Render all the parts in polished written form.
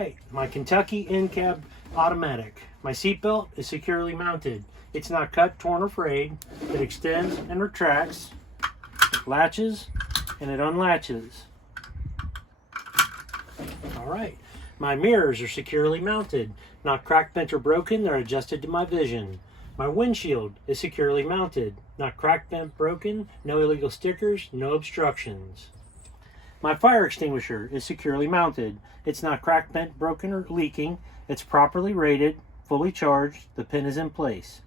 right, my Kentucky in-cab automatic. My seatbelt is securely mounted. It's not cut, torn, or frayed. It extends and retracts, it latches, and it unlatches. All right, my mirrors are securely mounted. Not cracked, bent, or broken. They're adjusted to my vision. My windshield is securely mounted. Not cracked, bent, broken. No illegal stickers, no obstructions. My fire extinguisher is securely mounted. It's not cracked, bent, broken, or leaking. It's properly rated, fully charged. The pin is in place.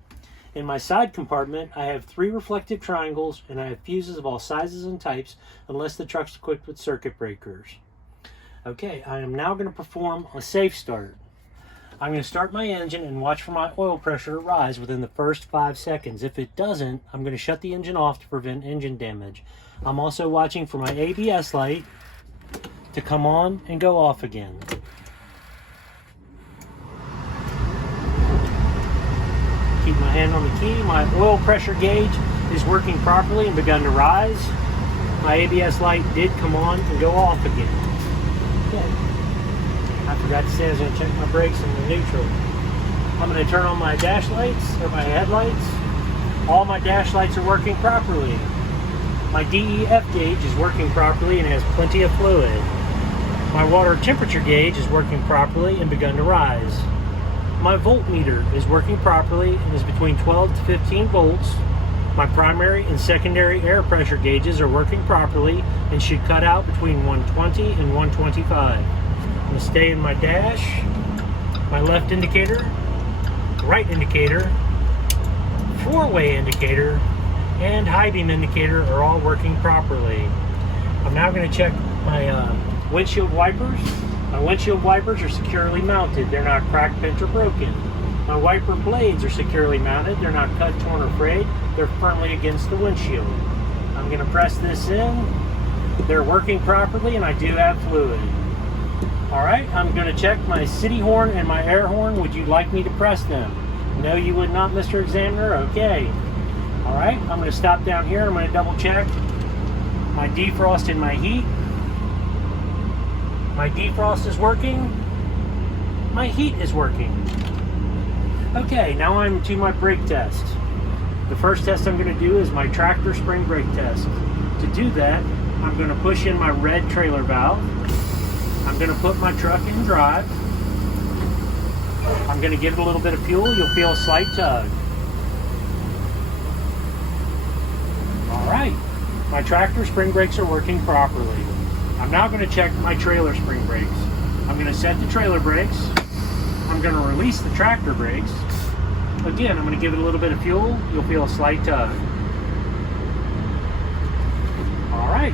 In my side compartment, I have 3 reflective triangles, and I have fuses of all sizes and types, unless the truck's equipped with circuit breakers. Okay, I am now going to perform a safe start. I'm going to start my engine and watch for my oil pressure to rise within the first 5 seconds. If it doesn't, I'm going to shut the engine off to prevent engine damage. I'm also watching for my ABS light to come on and go off again. Keep my hand on the key. My oil pressure gauge is working properly and begun to rise. My ABS light did come on and go off again. Okay. I forgot to say I was going to check my brakes in the neutral. I'm going to turn on my dash lights or my headlights. All my dash lights are working properly. My DEF gauge is working properly and has plenty of fluid. My water temperature gauge is working properly and begun to rise. My voltmeter is working properly and is between 12 to 15 volts. My primary and secondary air pressure gauges are working properly and should cut out between 120 and 125. I'm going to stay in my dash. My left indicator, right indicator, 4-way indicator, and high beam indicator are all working properly. I'm now going to check my windshield wipers. My windshield wipers are securely mounted. They're not cracked, bent, or broken. My wiper blades are securely mounted. They're not cut, torn, or frayed. They're firmly against the windshield. I'm going to press this in. They're working properly and I do have fluid. Alright, I'm going to check my city horn and my air horn. Would you like me to press them? No, you would not, Mr. Examiner? Okay. Alright, I'm going to stop down here. I'm going to double check my defrost and my heat. My defrost is working. My heat is working. Okay, now I'm to my brake test. The first test I'm going to do is my tractor spring brake test. To do that, I'm going to push in my red trailer valve. I'm going to put my truck in drive. I'm going to give it a little bit of fuel. You'll feel a slight tug. Alright, my tractor spring brakes are working properly. I'm now going to check my trailer spring brakes. I'm going to set the trailer brakes. I'm going to release the tractor brakes. Again, I'm going to give it a little bit of fuel. You'll feel a slight tug. Alright,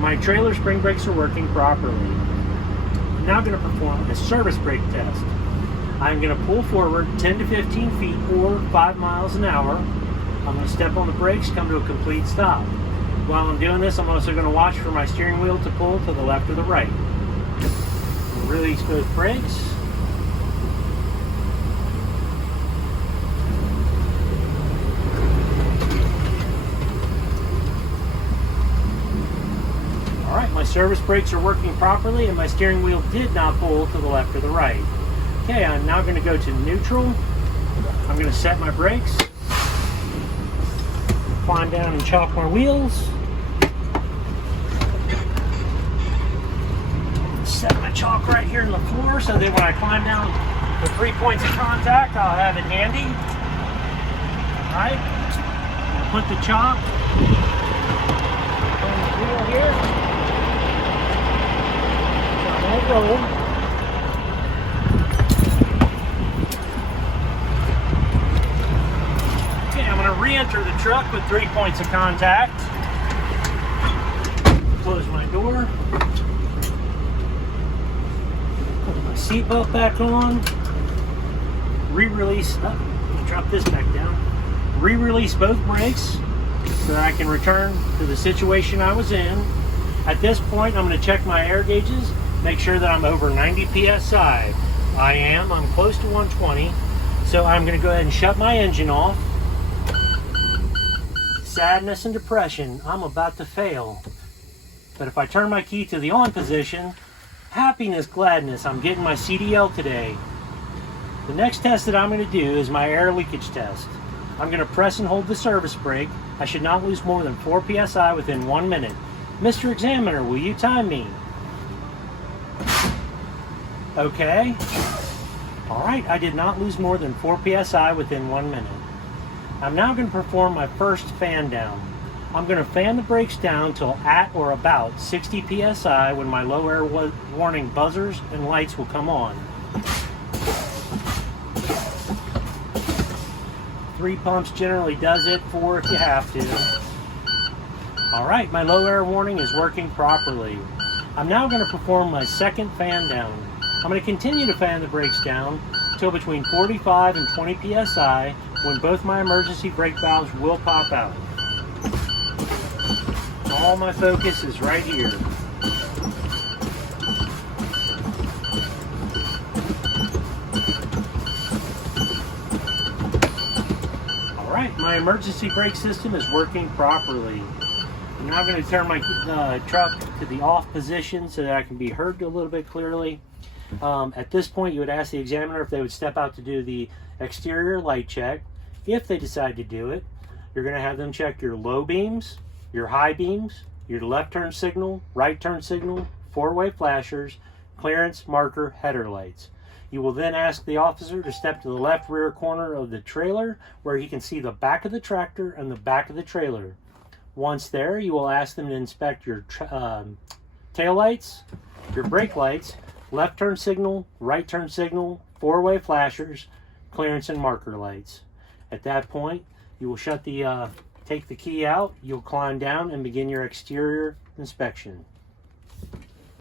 my trailer spring brakes are working properly. I'm now going to perform a service brake test. I'm going to pull forward 10 to 15 feet or 5 miles an hour. I'm going to step on the brakes, come to a complete stop. While I'm doing this, I'm also going to watch for my steering wheel to pull to the left or the right. Release both brakes. Alright, my service brakes are working properly and my steering wheel did not pull to the left or the right. Okay, I'm now going to go to neutral. I'm going to set my brakes. Climb down and chalk my wheels. Set my chalk right here in the floor so that when I climb down the 3 points of contact, I'll have it handy. Alright, put the chalk on the wheel here. So I won't roll. Okay, I'm going to re-enter the truck with 3 points of contact. Close my door. Seatbelt back on, re-release, drop this back down, re-release both brakes so that I can return to the situation I was in. At this point, I'm going to check my air gauges, make sure that I'm over 90 psi. I am, I'm close to 120, so I'm going to go ahead and shut my engine off. Sadness and depression, I'm about to fail. But if I turn my key to the on position, Happiness, gladness, I'm getting my CDL today. The next test that I'm going to do is my air leakage test. I'm going to press and hold the service brake. I should not lose more than 4 psi within 1 minute. Mr. Examiner, will you time me? Okay. Alright, I did not lose more than 4 psi within 1 minute. I'm now going to perform my first fan down. I'm going to fan the brakes down till at or about 60 psi when my low air warning buzzers and lights will come on. 3 pumps generally does it, 4 if you have to. Alright, my low air warning is working properly. I'm now going to perform my second fan down. I'm going to continue to fan the brakes down till between 45 and 20 psi when both my emergency brake valves will pop out. All my focus is right here. Alright, my emergency brake system is working properly. I'm now going to turn my truck to the off position so that I can be heard a little bit clearly. At this point, you would ask the examiner if they would step out to do the exterior light check. If they decide to do it, you're going to have them check your low beams, your high beams, your left turn signal, right turn signal, four-way flashers, clearance, marker, header lights. You will then ask the officer to step to the left rear corner of the trailer where he can see the back of the tractor and the back of the trailer. Once there, you will ask them to inspect your tail lights, your brake lights, left turn signal, right turn signal, four-way flashers, clearance and marker lights. At that point, you will take the key out, you'll climb down and begin your exterior inspection.